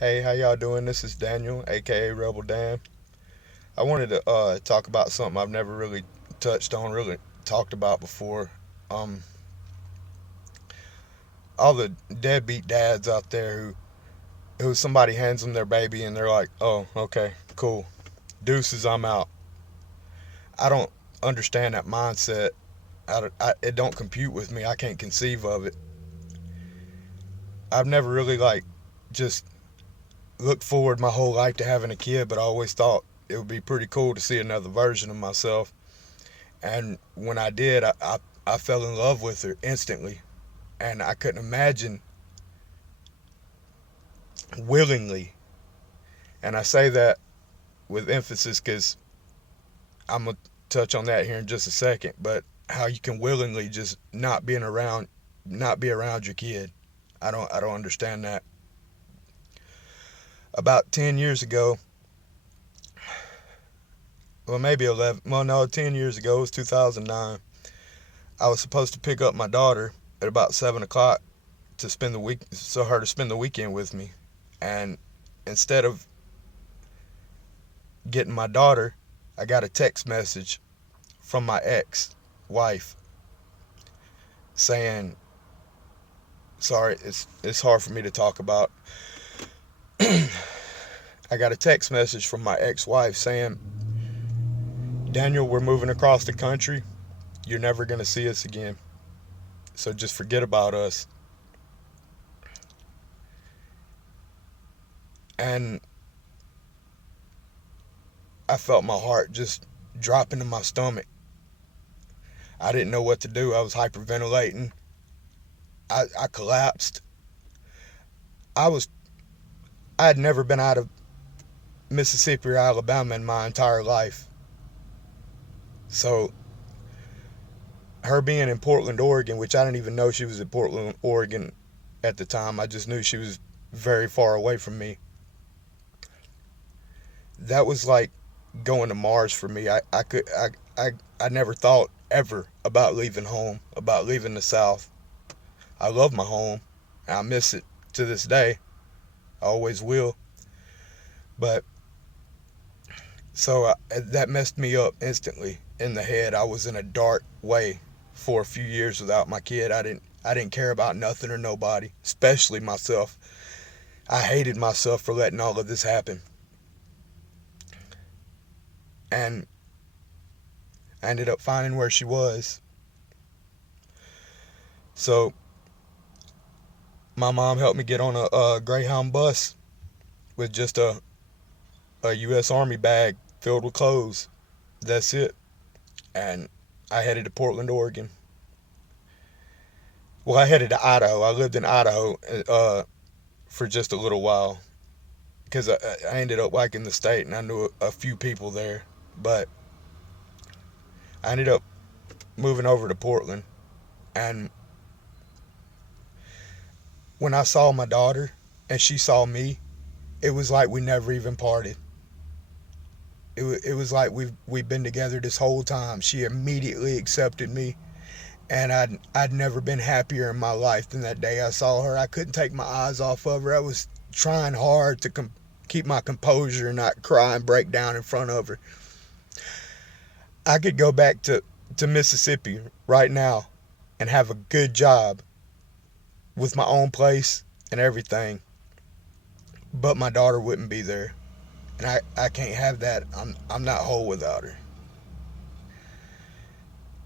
Hey, how y'all doing? This is Daniel, aka Rebel Dan. I wanted to talk about something I've never really touched on, really talked about before. Um, all the deadbeat dads out there who somebody hands them their baby and they're like, "Oh, okay, cool, deuces, I'm out." I don't understand that mindset. It don't compute with me. I can't conceive of it. I've never really just looked forward my whole life to having a kid, but I always thought it would be pretty cool to see another version of myself. And when I did, I fell in love with her instantly. And I couldn't imagine willingly. And I say that with emphasis because I'm going to touch on that here in just a second. But how you can willingly just not be around your kid. I don't understand that. About 10 years ago, well, maybe 11, well, no, 10 years ago, it was 2009. I was supposed to pick up my daughter at about 7 o'clock to spend the week, so her to spend the weekend with me. And instead of getting my daughter, I got a text message from my ex wife saying, sorry, it's hard for me to talk about. I got a text message from my ex wife saying, Daniel, we're moving across the country. You're never going to see us again. So just forget about us. And I felt my heart just drop into my stomach. I didn't know what to do. I was hyperventilating. I collapsed. I was I had never been out of Mississippi or Alabama in my entire life. So her being in Portland, Oregon, which I didn't even know she was in Portland, Oregon at the time. I just knew she was very far away from me. That was like going to Mars for me. I never thought ever about leaving home, about leaving the South. I love my home. I miss it to this day. I always will. But that messed me up instantly in the head. I was in a dark way for a few years without my kid. I didn't care about nothing or nobody, especially myself. I hated myself for letting all of this happen. And I ended up finding where she was. So my mom helped me get on a Greyhound bus with just a U.S. Army bag filled with clothes. That's it. And I headed to Portland, Oregon. Well, I headed to Idaho. I lived in Idaho for just a little while because I ended up liking the state and I knew a few people there. But I ended up moving over to Portland. And when I saw my daughter and she saw me, it was like we never even parted. It was like we've been together this whole time. She immediately accepted me, and I'd never been happier in my life than that day I saw her. I couldn't take my eyes off of her. I was trying hard to keep my composure and not cry and break down in front of her. I could go back to Mississippi right now and have a good job with my own place and everything, but my daughter wouldn't be there. And I can't have that. I'm not whole without her.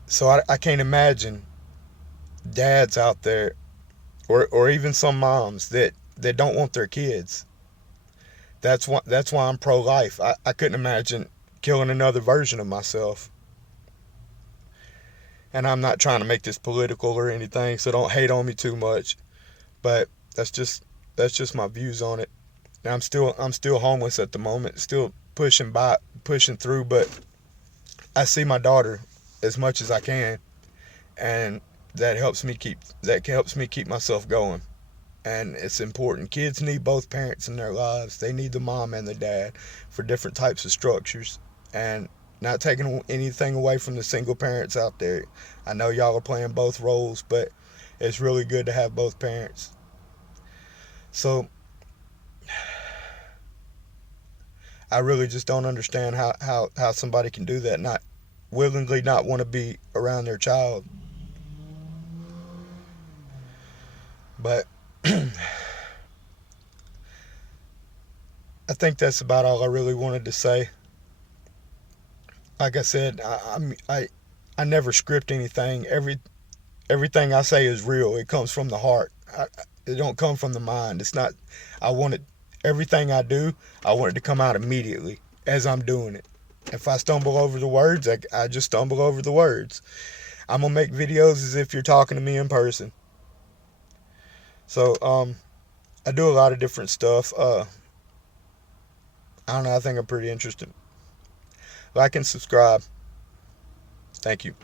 So I can't imagine dads out there or even some moms that don't want their kids. That's why I'm pro life. I couldn't imagine killing another version of myself. And I'm not trying to make this political or anything, so don't hate on me too much. But that's just that's just my views on it. And I'm still homeless at the moment, still pushing through, but I see my daughter as much as I can, and that helps me keep myself going. And it's important. Kids need both parents in their lives. They need the mom and the dad for different types of structures. And not taking anything away from the single parents out there. I know y'all are playing both roles, but it's really good to have both parents. So I really just don't understand how somebody can do that, not willingly not want to be around their child. But I think that's about all I really wanted to say. Like I said, I never script anything. Everything I say is real. It comes from the heart. It don't come from the mind. It's not. I want it. Everything I do, I want it to come out immediately as I'm doing it. If I stumble over the words, I just stumble over the words. I'm gonna make videos as if you're talking to me in person. So I do a lot of different stuff. I don't know. I think I'm pretty interesting. Like and subscribe. Thank you.